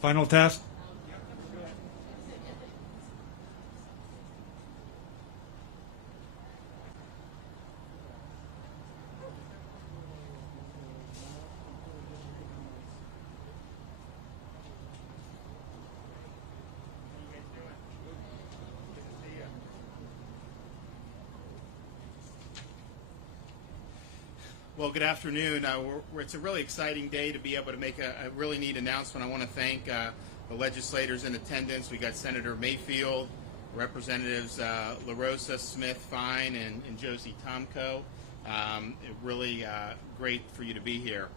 Final test. Well, good afternoon. It's a really exciting day to be able to make a really neat announcement. I want to thank the legislators in attendance. We got Senator Mayfield, Representatives LaRosa, Smith, Fine, and Josie Tomko. Really great for you to be here.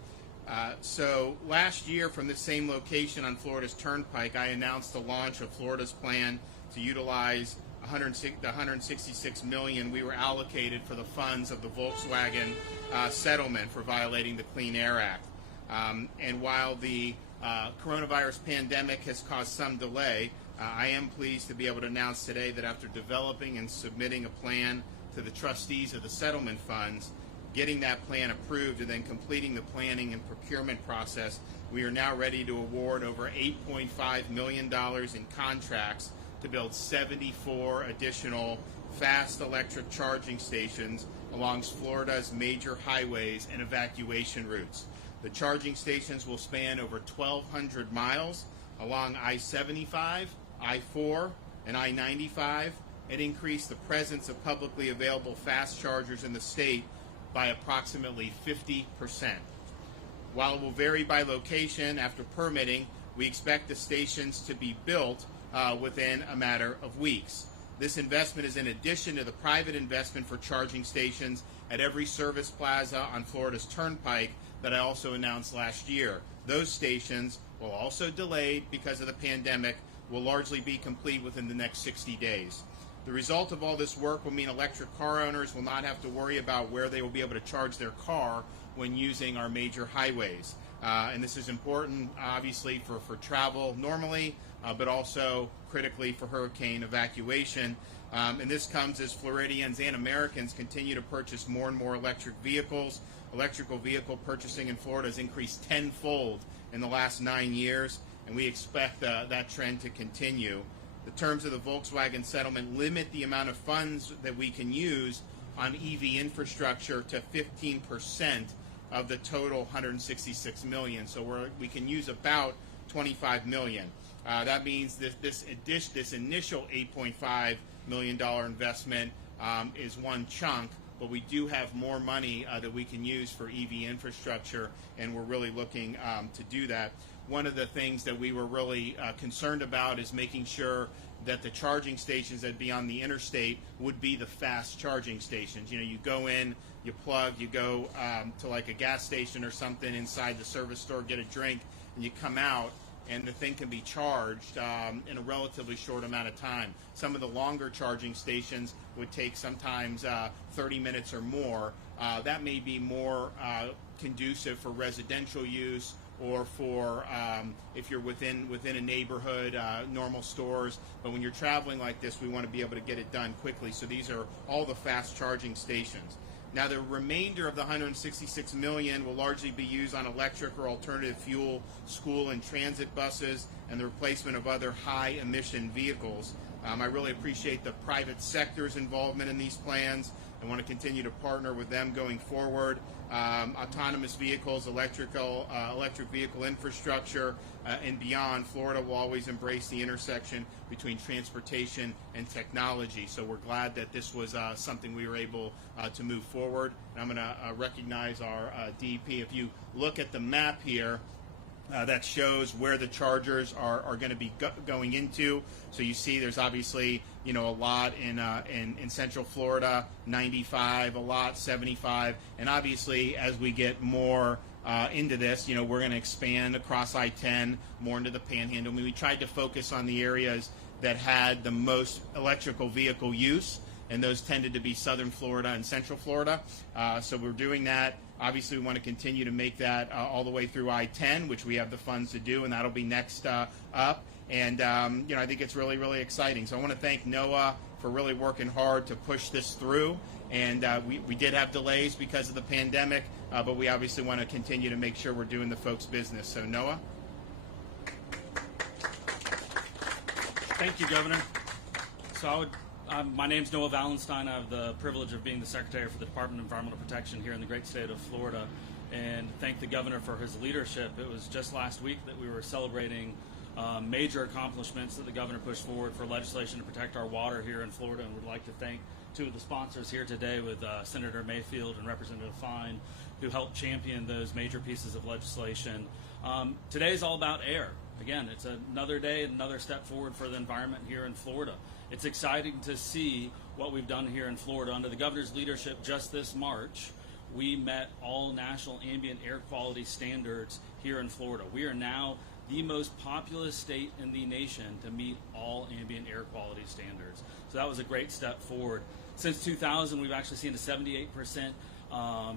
So last year from this same location on Florida's Turnpike, I announced the launch of Florida's plan to utilize the $166 million we were allocated for the funds of the Volkswagen settlement for violating the Clean Air Act. And while the coronavirus pandemic has caused some delay, I am pleased to be able to announce today that after developing and submitting a plan to the trustees of the settlement funds, getting that plan approved and then completing the planning and procurement process, we are now ready to award over $8.5 million in contracts to build 74 additional fast electric charging stations along Florida's major highways and evacuation routes. The charging stations will span over 1,200 miles along I-75, I-4, and I-95 and increase the presence of publicly available fast chargers in the state by approximately 50%. While it will vary by location after permitting, we expect the stations to be built within a matter of weeks. This investment is in addition to the private investment for charging stations at every service plaza on Florida's Turnpike that I also announced last year. Those stations, while also delayed because of the pandemic, will largely be complete within the next 60 days. The result of all this work will mean electric car owners will not have to worry about where they will be able to charge their car when using our major highways. And this is important, obviously, for travel normally, but also critically for hurricane evacuation. And this comes as Floridians and Americans continue to purchase more and more electric vehicles. Electrical vehicle purchasing in Florida has increased tenfold in the last 9 years, and we expect that trend to continue. The terms of the Volkswagen settlement limit the amount of funds that we can use on EV infrastructure to 15% of the total $166 million. So we can use about $25 million. That means this initial $8.5 million investment is one chunk, but we do have more money that we can use for EV infrastructure, and we're really looking to do that. One of the things that we were really concerned about is making sure that the charging stations that be on the interstate would be the fast charging stations. You know, you go in, you plug, you go to like a gas station or something inside the service store, get a drink, and you come out, and the thing can be charged in a relatively short amount of time. Some of the longer charging stations would take sometimes 30 minutes or more. That may be more conducive for residential use or for if you're within a neighborhood, normal stores. But when you're traveling like this, we want to be able to get it done quickly. So these are all the fast charging stations. Now, the remainder of the $166 million will largely be used on electric or alternative fuel school and transit buses and the replacement of other high-emission vehicles. I really appreciate the private sector's involvement in these plans. I want to continue to partner with them going forward. Autonomous vehicles, electric vehicle infrastructure, and beyond. Florida will always embrace the intersection between transportation and technology. So we're glad that this was something we were able to move forward. And I'm going to recognize our DEP. If you look at the map here, that shows where the chargers are going to be going into. So you see there's obviously, a lot in Central Florida, 95, a lot, 75. And obviously as we get more into this, we're going to expand across I-10, more into the Panhandle. I mean, we tried to focus on the areas that had the most electrical vehicle use, and those tended to be Southern Florida and Central Florida. So we're doing that. Obviously, we want to continue to make that all the way through I-10, which we have the funds to do, and that'll be next up. And, I think it's really, really exciting. So I want to thank NOAA for really working hard to push this through. And we did have delays because of the pandemic, but we obviously want to continue to make sure we're doing the folks' business. So, NOAA? Thank you, Governor. So my name's Noah Valenstein. I have the privilege of being the Secretary for the Department of Environmental Protection here in the great state of Florida, and thank the Governor for his leadership. It was just last week that we were celebrating major accomplishments that the Governor pushed forward for legislation to protect our water here in Florida, and would like to thank two of the sponsors here today with Senator Mayfield and Representative Fine, who helped champion those major pieces of legislation. Today is all about air. Again, it's another day, another step forward for the environment here in Florida. It's exciting to see what we've done here in Florida. Under the Governor's leadership just this March, we met all national ambient air quality standards here in Florida. We are now the most populous state in the nation to meet all ambient air quality standards. So that was a great step forward. Since 2000, we've actually seen a 78%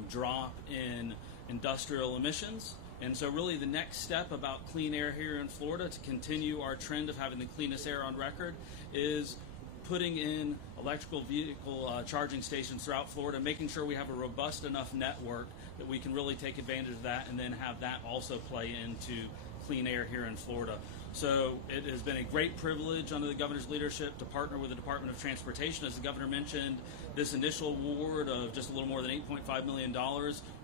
drop in industrial emissions. And so really the next step about clean air here in Florida, to continue our trend of having the cleanest air on record, is putting in electrical vehicle charging stations throughout Florida, making sure we have a robust enough network that we can really take advantage of that, and then have that also play into clean air here in Florida. So it has been a great privilege under the Governor's leadership to partner with the Department of Transportation. As the Governor mentioned, this initial award of just a little more than $8.5 million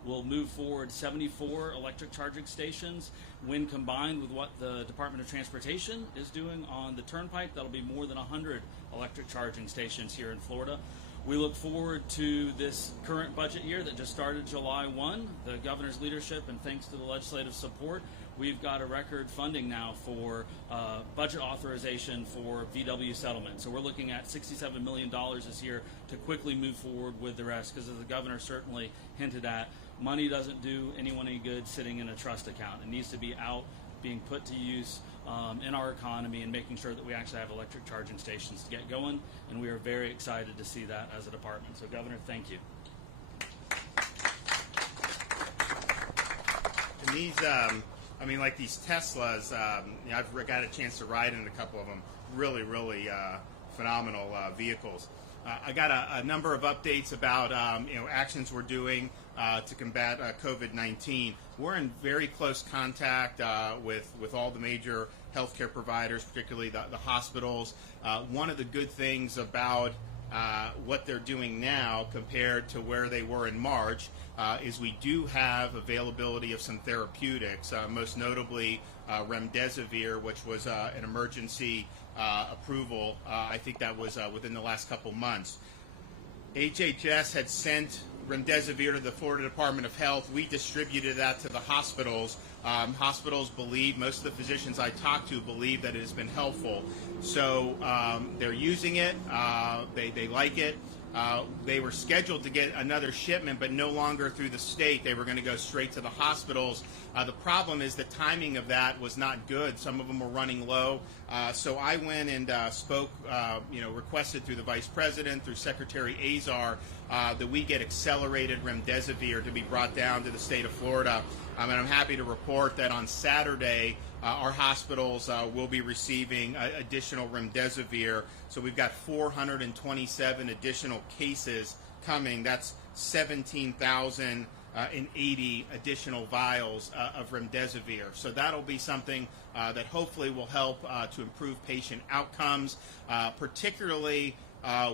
will move forward 74 electric charging stations. When combined with what the Department of Transportation is doing on the Turnpike, that'll be more than 100 electric charging stations here in Florida. We look forward to this current budget year that just started July 1. The Governor's leadership, and thanks to the legislative support, we've got a record funding now for budget authorization for VW settlement. So we're looking at $67 million this year to quickly move forward with the rest, because as the Governor certainly hinted at, money doesn't do anyone any good sitting in a trust account. It needs to be out, being put to use in our economy, and making sure that we actually have electric charging stations to get going, and we are very excited to see that as a department. So Governor, thank you. And these, like these Teslas, I've got a chance to ride in a couple of them. Really, really phenomenal vehicles. I got a number of updates about actions we're doing to combat COVID-19. We're in very close contact with all the major healthcare providers, particularly the hospitals. One of the good things about what they're doing now compared to where they were in March is we do have availability of some therapeutics, most notably remdesivir, which was an emergency approval. I think that was within the last couple months. HHS had sent remdesivir to the Florida Department of Health. We distributed that to the hospitals. Hospitals believe, most of the physicians I talked to believe that it has been helpful. So they're using it. They like it. They were scheduled to get another shipment, but no longer through the state. They were going to go straight to the hospitals. The problem is the timing of that was not good. Some of them were running low. So I went and spoke, requested through the Vice President, through Secretary Azar, that we get accelerated remdesivir to be brought down to the state of Florida. And I'm happy to report that on Saturday, our hospitals will be receiving additional remdesivir. So we've got 427 additional cases coming. That's 17,080 additional vials of remdesivir. So that'll be something that hopefully will help to improve patient outcomes, particularly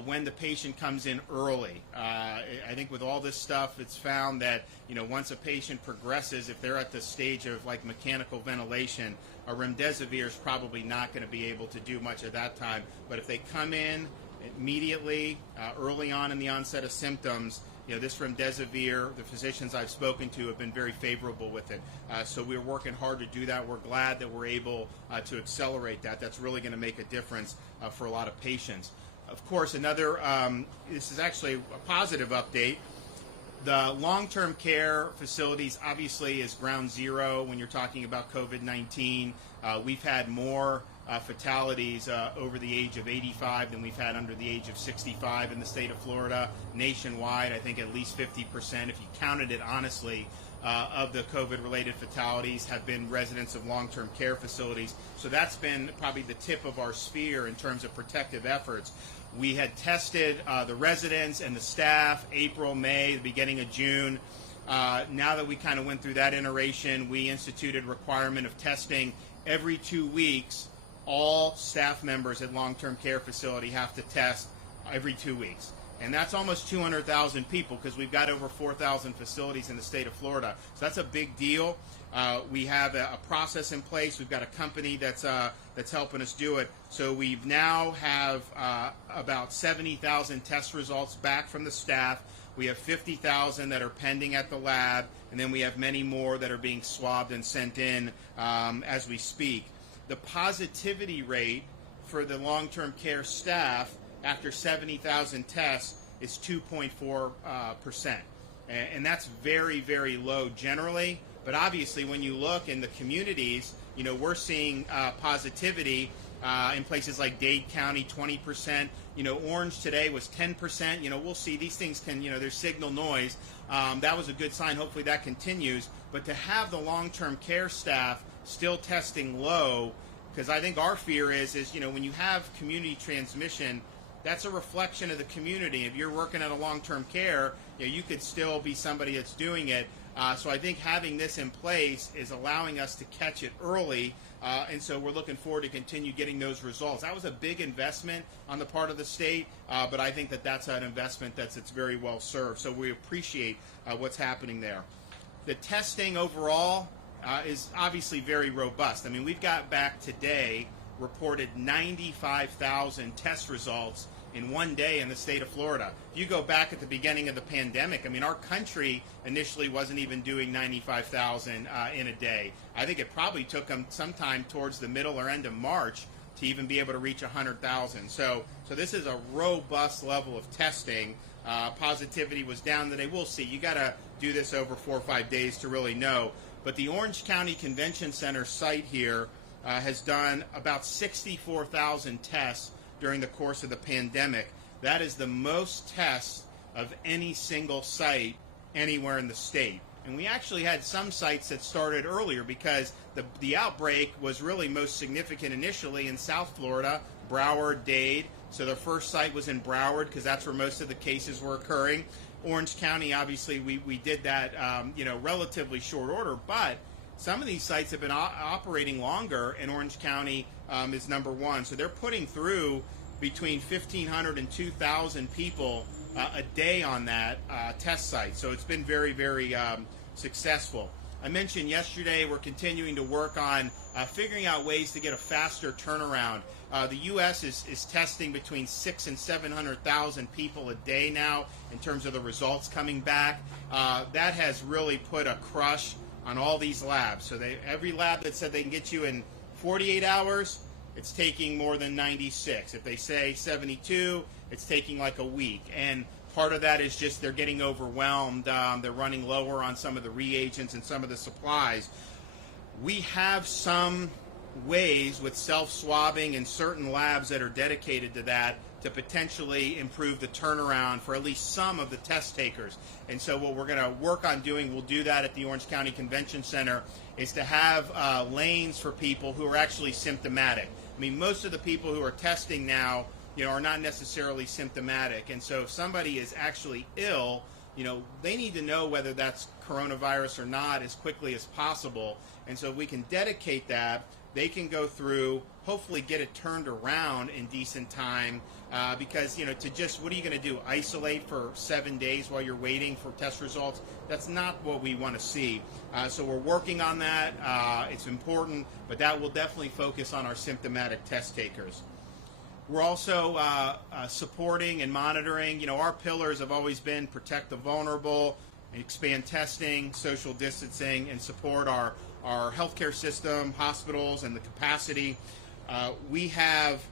when the patient comes in early. I think with all this stuff, it's found that once a patient progresses, if they're at the stage of like mechanical ventilation, a remdesivir is probably not going to be able to do much at that time. But if they come in immediately, early on in the onset of symptoms, This remdesivir, the physicians I've spoken to have been very favorable with it. So we're working hard to do that. We're glad that we're able to accelerate that. That's really going to make a difference for a lot of patients. Of course, this is actually a positive update. The long-term care facilities obviously is ground zero when you're talking about COVID-19. We've had more fatalities over the age of 85 than we've had under the age of 65 in the state of Florida. Nationwide, I think at least 50%, if you counted it honestly, of the COVID-related fatalities have been residents of long-term care facilities. So that's been probably the tip of our spear in terms of protective efforts. We had tested the residents and the staff April, May, the beginning of June. Now that we kind of went through that iteration, we instituted requirement of testing every 2 weeks. All staff members at long-term care facility have to test every 2 weeks. And that's almost 200,000 people because we've got over 4,000 facilities in the state of Florida. So that's a big deal. We have a process in place. We've got a company that's helping us do it. So we now have about 70,000 test results back from the staff. We have 50,000 that are pending at the lab, and then we have many more that are being swabbed and sent in as we speak. The positivity rate for the long-term care staff after 70,000 tests is 2.4%. And that's very, very low generally. But obviously, when you look in the communities, we're seeing positivity in places like Dade County, 20%. Orange today was 10%. We'll see. These things can, there's signal noise. That was a good sign. Hopefully that continues. But to have the long-term care staff still testing low, because I think our fear is when you have community transmission, that's a reflection of the community. If you're working at a long-term care, you could still be somebody that's doing it. So I think having this in place is allowing us to catch it early, and so we're looking forward to continue getting those results. That was a big investment on the part of the state, but I think that's an investment that's very well served. So we appreciate what's happening there. The testing overall is obviously very robust. I mean, we've got back today reported 95,000 test results in one day in the state of Florida. If you go back at the beginning of the pandemic, I mean, our country initially wasn't even doing 95,000 in a day. I think it probably took them sometime towards the middle or end of March to even be able to reach 100,000. So this is a robust level of testing. Positivity was down today. We'll see. You got to do this over 4 or 5 days to really know. But the Orange County Convention Center site here has done about 64,000 tests during the course of the pandemic. That is the most tests of any single site anywhere in the state. And we actually had some sites that started earlier because the outbreak was really most significant initially in South Florida, Broward, Dade. So the first site was in Broward because that's where most of the cases were occurring. Orange County, obviously, we did that relatively short order, but some of these sites have been operating longer, and Orange County is number one. So they're putting through between 1,500 and 2,000 people a day on that test site. So it's been very, very successful. I mentioned yesterday we're continuing to work on figuring out ways to get a faster turnaround. The U.S. is testing between 600,000 and 700,000 people a day now in terms of the results coming back. That has really put a crush on all these labs. So every lab that said they can get you in 48 hours, it's taking more than 96. If they say 72, it's taking like a week. And part of that is just they're getting overwhelmed. They're running lower on some of the reagents and some of the supplies. We have some ways with self-swabbing in certain labs that are dedicated to that to potentially improve the turnaround for at least some of the test takers. And so what we're going to work on doing, we'll do that at the Orange County Convention Center, is to have lanes for people who are actually symptomatic. I mean, most of the people who are testing now, are not necessarily symptomatic. And so if somebody is actually ill, they need to know whether that's coronavirus or not as quickly as possible. And so if we can dedicate that, they can go through, hopefully get it turned around in decent time, because, to just, what are you going to do, isolate for 7 days while you're waiting for test results? That's not what we want to see. So we're working on that. It's important, but that will definitely focus on our symptomatic test takers. We're also supporting and monitoring. Our pillars have always been protect the vulnerable, expand testing, social distancing, and support our healthcare system, hospitals, and the capacity. We have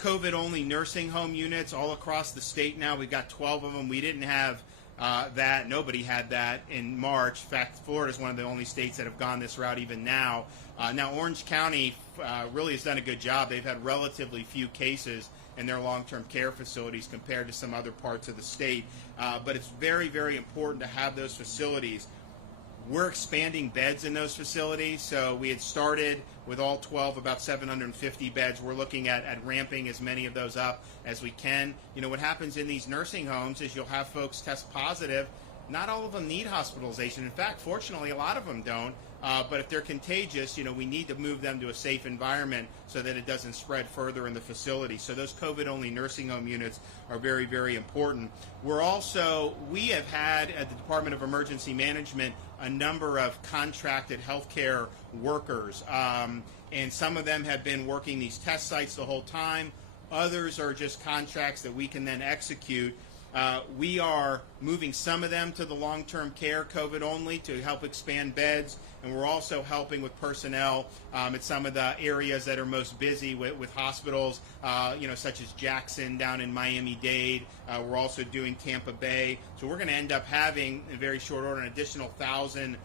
COVID-only nursing home units all across the state now. We've got 12 of them. We didn't have that. Nobody had that in March. In fact, Florida is one of the only states that have gone this route even now. Now, Orange County really has done a good job. They've had relatively few cases in their long-term care facilities compared to some other parts of the state. But it's very, very important to have those facilities. We're expanding beds in those facilities. So we had started with all 12, about 750 beds. We're looking at ramping as many of those up as we can. What happens in these nursing homes is you'll have folks test positive. Not all of them need hospitalization. In fact, fortunately, a lot of them don't. But if they're contagious, we need to move them to a safe environment so that it doesn't spread further in the facility. So those COVID-only nursing home units are very, very important. We have had at the Department of Emergency Management a number of contracted healthcare workers, and some of them have been working these test sites the whole time. Others are just contracts that we can then execute. We are moving some of them to the long-term care COVID only to help expand beds, and we're also helping with personnel at some of the areas that are most busy with hospitals, such as Jackson down in Miami-Dade. We're also doing Tampa Bay. So we're going to end up having, in very short order, an additional 1,000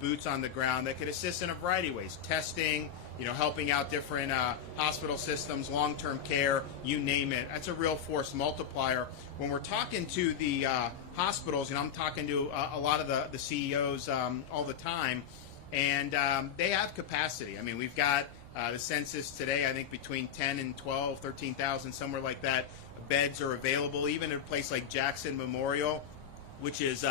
boots on the ground that could assist in a variety of ways. Testing, helping out different hospital systems, long-term care, you name it. That's a real force multiplier. When we're talking to the hospitals, I'm talking to a lot of the CEOs all the time, and they have capacity. I mean, we've got the census today, I think between 10 and 12, 13,000, somewhere like that, beds are available, even at a place like Jackson Memorial, which is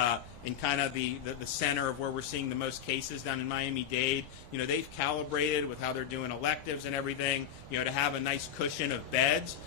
in kind of the center of where we're seeing the most cases down in Miami-Dade. They've calibrated with how they're doing electives and everything, to have a nice cushion of beds.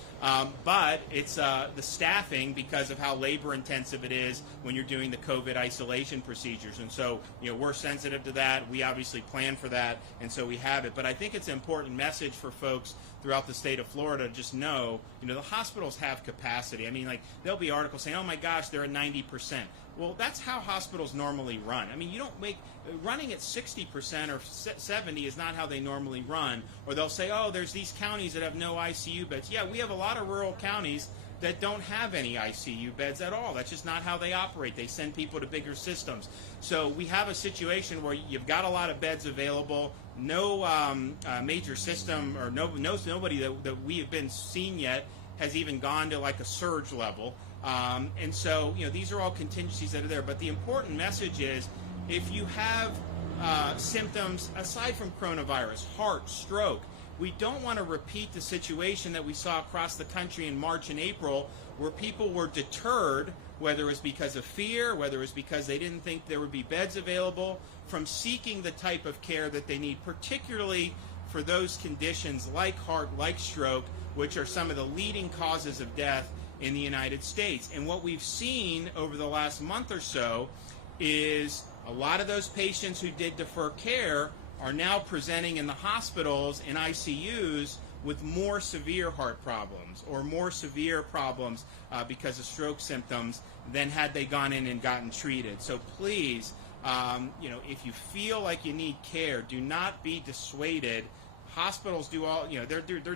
But it's the staffing because of how labor-intensive it is when you're doing the COVID isolation procedures. And so, we're sensitive to that. We obviously plan for that, and so we have it. But I think it's an important message for folks throughout the state of Florida to just know, the hospitals have capacity. I mean, there'll be articles saying, oh my gosh, they're at 90%. Well, that's how hospitals normally run. I mean, you don't running at 60% or 70% is not how they normally run. Or they'll say, oh, there's these counties that have no ICU beds. Yeah, we have a lot of rural counties that don't have any ICU beds at all. That's just not how they operate. They send people to bigger systems. So we have a situation where you've got a lot of beds available, no major system or nobody that we have been seeing yet has even gone to like a surge level. And so, these are all contingencies that are there. But the important message is if you have symptoms aside from coronavirus, heart, stroke, we don't want to repeat the situation that we saw across the country in March and April where people were deterred, whether it was because of fear, whether it was because they didn't think there would be beds available, from seeking the type of care that they need, particularly for those conditions like heart, like stroke, which are some of the leading causes of death in the United States. And what we've seen over the last month or so is a lot of those patients who did defer care are now presenting in the hospitals and ICUs with more severe heart problems or more severe problems because of stroke symptoms than had they gone in and gotten treated. So please, if you feel like you need care, do not be dissuaded. Hospitals do all,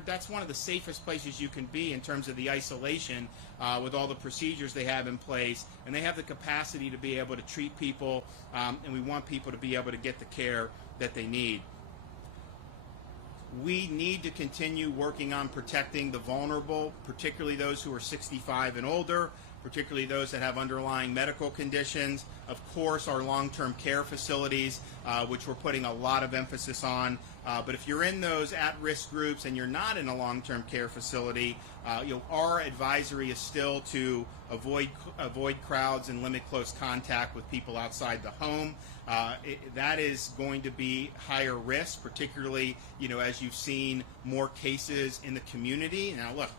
that's one of the safest places you can be in terms of the isolation with all the procedures they have in place, and they have the capacity to be able to treat people, and we want people to be able to get the care that they need. We need to continue working on protecting the vulnerable, particularly those who are 65 and older, particularly those that have underlying medical conditions. Of course, our long-term care facilities, which we're putting a lot of emphasis on. But if you're in those at-risk groups and you're not in a long-term care facility, our advisory is still to avoid crowds and limit close contact with people outside the home. That is going to be higher risk, particularly as you've seen more cases in the community. Now, look,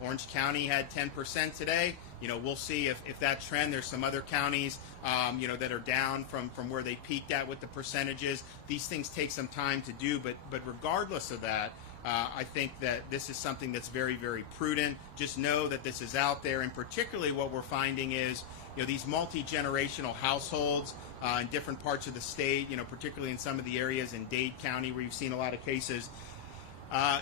Orange County had 10% today. We'll see if that trend. There's some other counties, that are down from where they peaked at with the percentages. These things take some time to do, but regardless of that, I think that this is something that's very, very prudent. Just know that this is out there, and particularly what we're finding is, these multi-generational households in different parts of the state, particularly in some of the areas in Dade County where you've seen a lot of cases.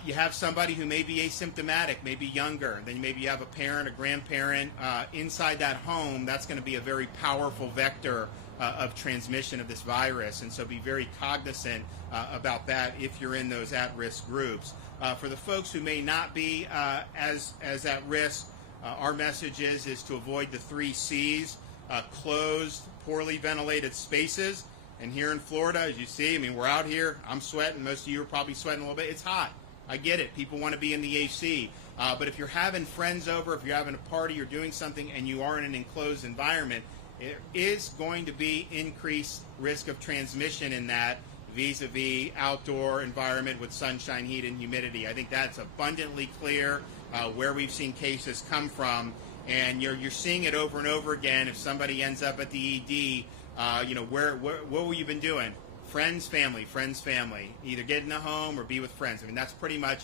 You have somebody who may be asymptomatic, maybe younger, then maybe you have a parent, a grandparent inside that home. That's going to be a very powerful vector of transmission of this virus, and so be very cognizant about that if you're in those at-risk groups. For the folks who may not be as at risk, our message is to avoid the 3 C's: closed, poorly ventilated spaces. And here in Florida, as you see, we're out here. I'm sweating. Most of you are probably sweating a little bit. It's hot. I get it. People want to be in the AC. But if you're having friends over, if you're having a party, you're doing something, and you are in an enclosed environment, there is going to be increased risk of transmission in that vis-a-vis outdoor environment with sunshine, heat, and humidity. I think that's abundantly clear where we've seen cases come from. And you're seeing it over and over again. If somebody ends up at the ED, what have you been doing? Friends, family, friends, family. Either get in a home or be with friends. That's pretty much,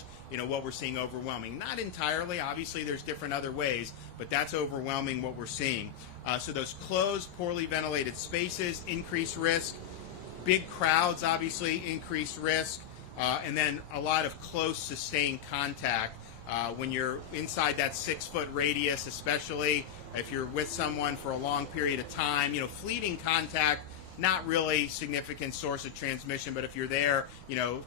what we're seeing overwhelming. Not entirely. Obviously, there's different other ways, but that's overwhelming what we're seeing. So those closed, poorly ventilated spaces, increased risk. Big crowds, obviously, increased risk. And then a lot of close, sustained contact. When you're inside that 6-foot radius, especially if you're with someone for a long period of time, fleeting contact, not really significant source of transmission, but if you're there,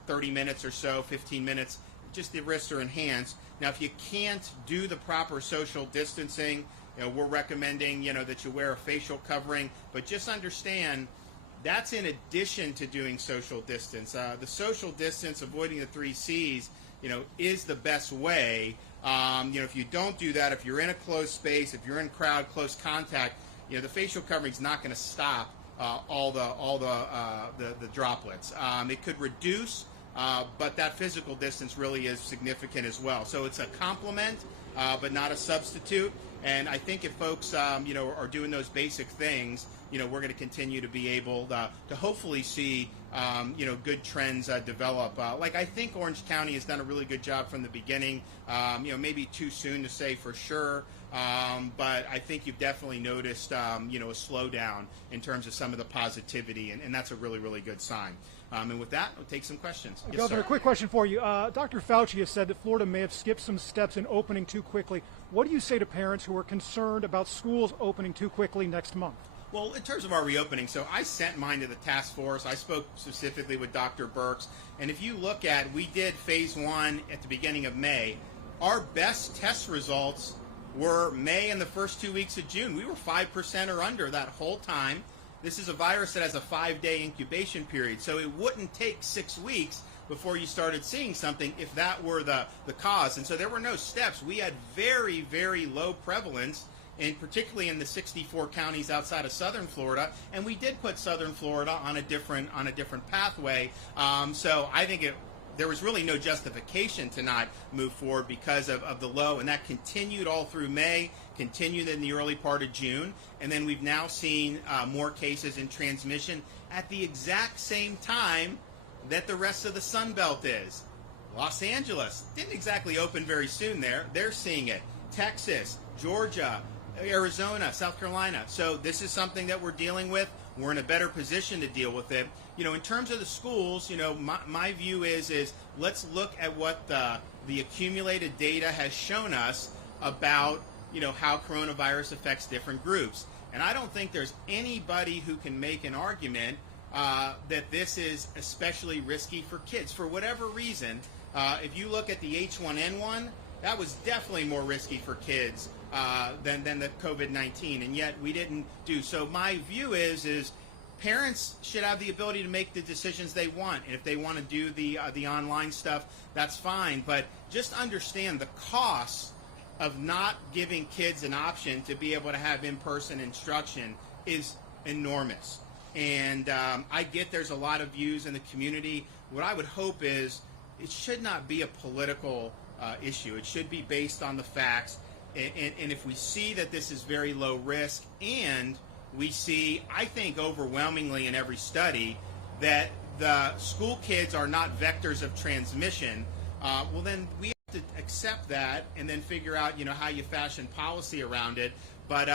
30 minutes or so, 15 minutes, just the risks are enhanced. Now, if you can't do the proper social distancing, we're recommending, that you wear a facial covering, but just understand that's in addition to doing social distance. The social distance, avoiding the 3 C's, is the best way. If you don't do that, if you're in a closed space, if you're in crowd, close contact, the facial covering is not going to stop all the droplets. It could reduce, but that physical distance really is significant as well. So it's a complement, but not a substitute. And I think if folks, are doing those basic things, we're going to continue to be able to hopefully see, good trends develop. I think Orange County has done a really good job from the beginning. Maybe too soon to say for sure, but I think you've definitely noticed, a slowdown in terms of some of the positivity, and that's a really, really good sign. And with that, we'll take some questions. Yes, Governor, sir. a quick question for you. Dr. Fauci has said that Florida may have skipped some steps in opening too quickly. What do you say to parents who are concerned about schools opening too quickly next month? Well, in terms of our reopening, so I sent mine to the task force. I spoke specifically with Dr. Birx. And if you look at, we did phase 1 at the beginning of May. Our best test results were May and the first 2 weeks of June. We were 5% or under that whole time. This is a virus that has a 5-day incubation period. So it wouldn't take 6 weeks before you started seeing something if that were the cause. And so there were no steps. We had very, very low prevalence, and particularly in the 64 counties outside of southern Florida, and we did put southern Florida on a different pathway. So I think there was really no justification to not move forward because of the low, and that continued all through May, continued in the early part of June, and then we've now seen more cases in transmission at the exact same time that the rest of the Sun Belt is. Los Angeles didn't exactly open very soon there. They're seeing it. Texas, Georgia, Arizona, South Carolina. So this is something that we're dealing with. We're in a better position to deal with it. In terms of the schools, my view is let's look at what the accumulated data has shown us about, how coronavirus affects different groups. And I don't think there's anybody who can make an argument that this is especially risky for kids for whatever reason. If you look at the H1N1, that was definitely more risky for kids than the COVID-19, and yet we didn't do. So my view is parents should have the ability to make the decisions they want, and if they want to do the online stuff, that's fine. But just understand the cost of not giving kids an option to be able to have in-person instruction is enormous. And I get there's a lot of views in the community. What I would hope is it should not be a political issue. It should be based on the facts. And if we see that this is very low risk, and we see, I think overwhelmingly in every study, that the school kids are not vectors of transmission, well, then we have to accept that and then figure out, how you fashion policy around it. But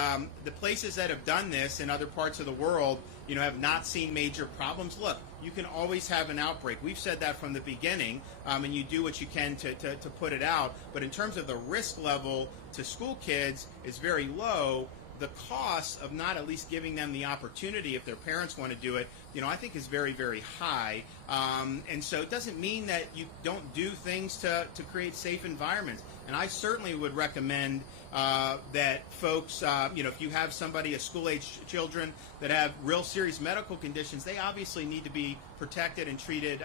the places that have done this in other parts of the world, have not seen major problems. Look, you can always have an outbreak. We've said that from the beginning, and you do what you can to put it out. But in terms of the risk level to school kids is very low. The cost of not at least giving them the opportunity, if their parents want to do it, I think is very, very high. And so it doesn't mean that you don't do things to create safe environments. And I certainly would recommend that folks, if you have a school-age children that have real serious medical conditions, they obviously need to be protected and treated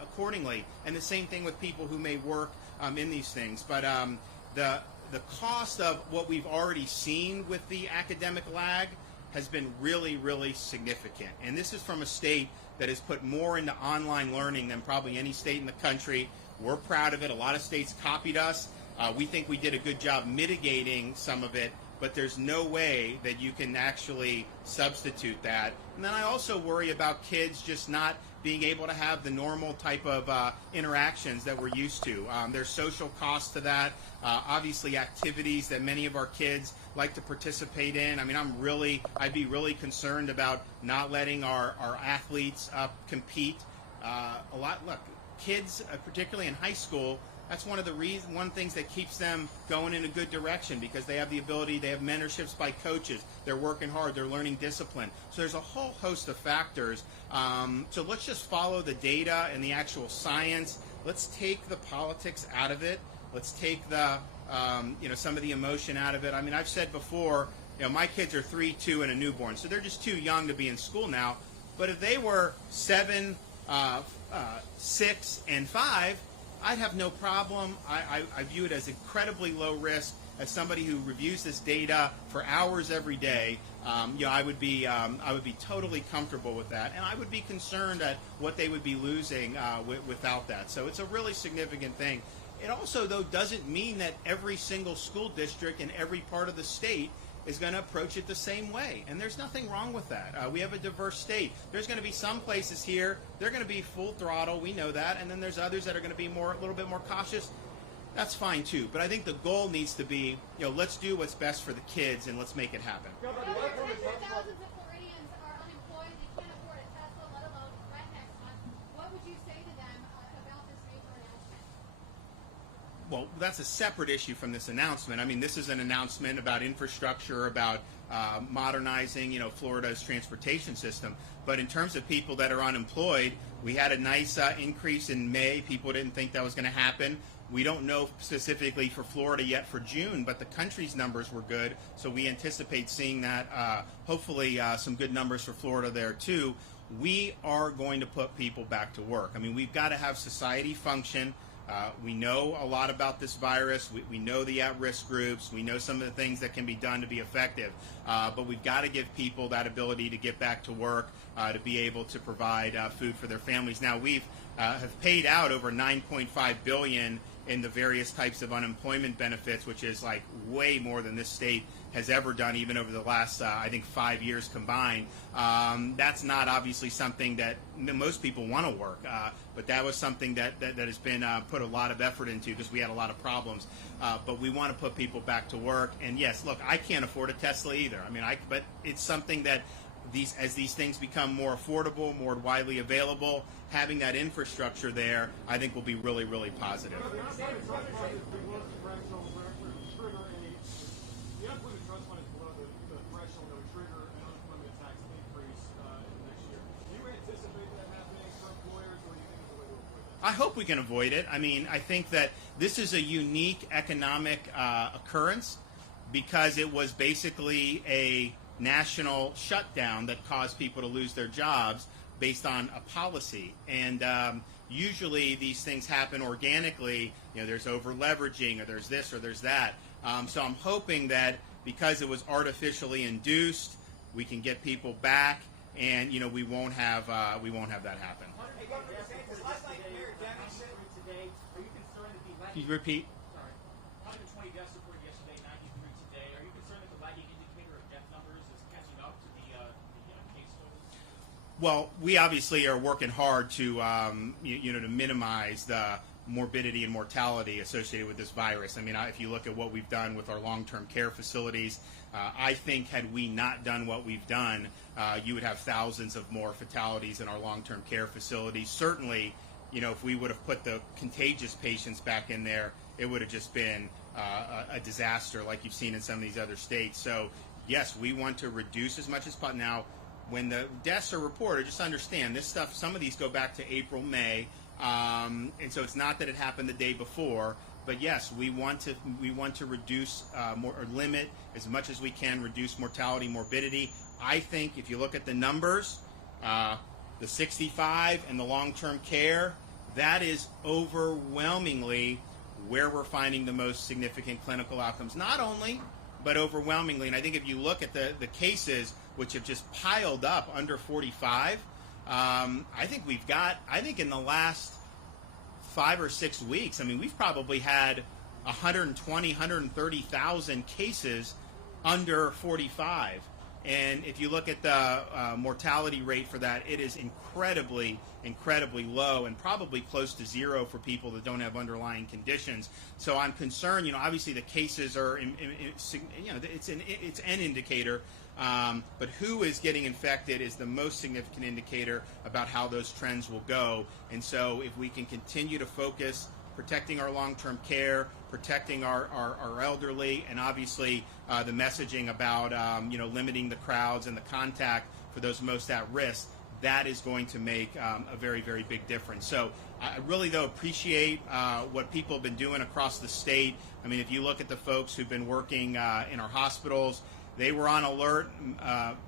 accordingly. And the same thing with people who may work in these things. But the cost of what we've already seen with the academic lag has been really, really significant. And this is from a state that has put more into online learning than probably any state in the country. We're proud of it. A lot of states copied us. We think we did a good job mitigating some of it, but there's no way that you can actually substitute that. And then I also worry about kids just not being able to have the normal type of interactions that we're used to. There's social costs to that. Obviously, activities that many of our kids like to participate in. I mean, I'd be really concerned about not letting our athletes compete. Look, kids, particularly in high school, that's one of the things that keeps them going in a good direction, because they have the ability, they have mentorships by coaches, they're working hard, they're learning discipline. So there's a whole host of factors. So let's just follow the data and the actual science. Let's take the politics out of it. Let's take the, some of the emotion out of it. I mean, I've said before, my kids are 3, 2, and a newborn, so they're just too young to be in school now. But if they were 7, 6, and 5, I'd have no problem. I view it as incredibly low risk. As somebody who reviews this data for hours every day, I would be totally comfortable with that, and I would be concerned at what they would be losing without that. So it's a really significant thing. It also, though, doesn't mean that every single school district in every part of the state is going to approach it the same way. And there's nothing wrong with that. We have a diverse state. There's going to be some places here, they're going to be full throttle, we know that, and then there's others that are going to be a little bit more cautious. That's fine too. But I think the goal needs to be, let's do what's best for the kids and let's make it happen. Thousands of Floridians are unemployed. They can't afford a Tesla, let alone rent next month. What would you say to them about this major announcement? Well, that's a separate issue from this announcement. I mean, this is an announcement about infrastructure, about modernizing, Florida's transportation system. But in terms of people that are unemployed, we had a nice increase in May. People didn't think that was going to happen. We don't know specifically for Florida yet for June, but the country's numbers were good, so we anticipate seeing that. Hopefully some good numbers for Florida there too. We are going to put people back to work. I mean, we've got to have society function. We know a lot about this virus. We know the at-risk groups. We know some of the things that can be done to be effective. But we've got to give people that ability to get back to work, to be able to provide food for their families. Now, we've have paid out over $9.5 billion in the various types of unemployment benefits, which is like way more than this state has ever done, even over the last, I think, 5 years combined. That's not obviously something that most people want to work, but that was something that has been put a lot of effort into because we had a lot of problems. But we want to put people back to work. And yes, look, I can't afford a Tesla either. I mean, but it's something that as these things become more affordable, more widely available, having that infrastructure there, I think will be really, really positive. I hope we can avoid it. I mean, I think that this is a unique economic occurrence because it was basically a national shutdown that caused people to lose their jobs based on a policy. And usually these things happen organically. There's over-leveraging, or there's this, or there's that. So I'm hoping that because it was artificially induced, we can get people back, and we won't have that happen. Can you repeat? Sorry. 120 deaths reported yesterday, 93 today. Are you concerned that the lagging indicator of death numbers is catching up to the case totals? Well, we obviously are working hard to to minimize the morbidity and mortality associated with this virus. I mean, if you look at what we've done with our long-term care facilities, I think had we not done what we've done, you would have thousands of more fatalities in our long-term care facilities. Certainly, if we would have put the contagious patients back in there, it would have just been a disaster like you've seen in some of these other states. So, yes, we want to reduce as much as possible. Now, when the deaths are reported, just understand this stuff, some of these go back to April, May, and so it's not that it happened the day before. But yes, we want to reduce or limit as much as we can, reduce mortality, morbidity. I think if you look at the numbers, the 65 and the long-term care, that is overwhelmingly where we're finding the most significant clinical outcomes. Not only, but overwhelmingly. And I think if you look at the cases which have just piled up under 45, I think in the last 5 or 6 weeks, I mean, we've probably had 120, 130,000 cases under 45. And if you look at the mortality rate for that, it is incredibly low and probably close to zero for people that don't have underlying conditions. So I'm concerned, obviously the cases are, it's an indicator, but who is getting infected is the most significant indicator about how those trends will go. And so if we can continue to focus protecting our long-term care, protecting our elderly, and obviously the messaging about limiting the crowds and the contact for those most at risk, that is going to make a very, very big difference. So I really, though, appreciate what people have been doing across the state. I mean, if you look at the folks who've been working in our hospitals, they were on alert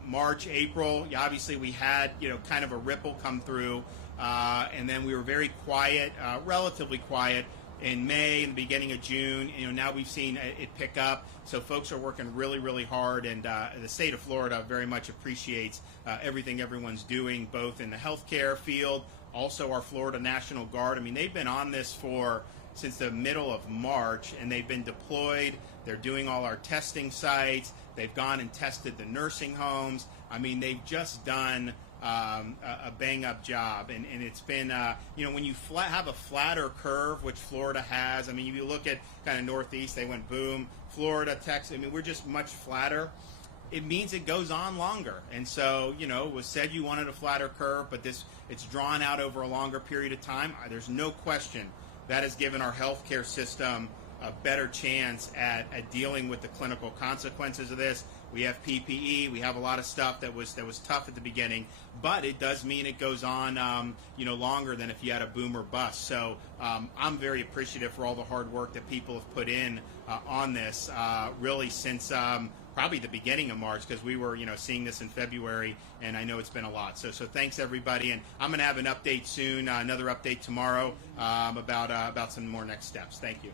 March, April. Obviously, we had, kind of a ripple come through, and then we were very quiet, relatively quiet in May and the beginning of June. Now we've seen it pick up. So folks are working really, really hard, and the state of Florida very much appreciates everything everyone's doing, both in the healthcare field, also our Florida National Guard. I mean, they've been on this since the middle of March, and they've been deployed. They're doing all our testing sites. They've gone and tested the nursing homes. I mean, they've just done a bang-up job, and it's been, when you have a flatter curve, which Florida has. I mean, if you look at kind of Northeast, they went boom. Florida, Texas, I mean, we're just much flatter. It means it goes on longer, and so, it was said you wanted a flatter curve, but it's drawn out over a longer period of time. There's no question that has given our healthcare system a better chance at dealing with the clinical consequences of this. We have PPE. We have a lot of stuff that was tough at the beginning, but it does mean it goes on, longer than if you had a boom or bust. So I'm very appreciative for all the hard work that people have put in on this, really since probably the beginning of March, because we were, seeing this in February, and I know it's been a lot. So thanks everybody, and I'm going to have an update soon, another update tomorrow about some more next steps. Thank you.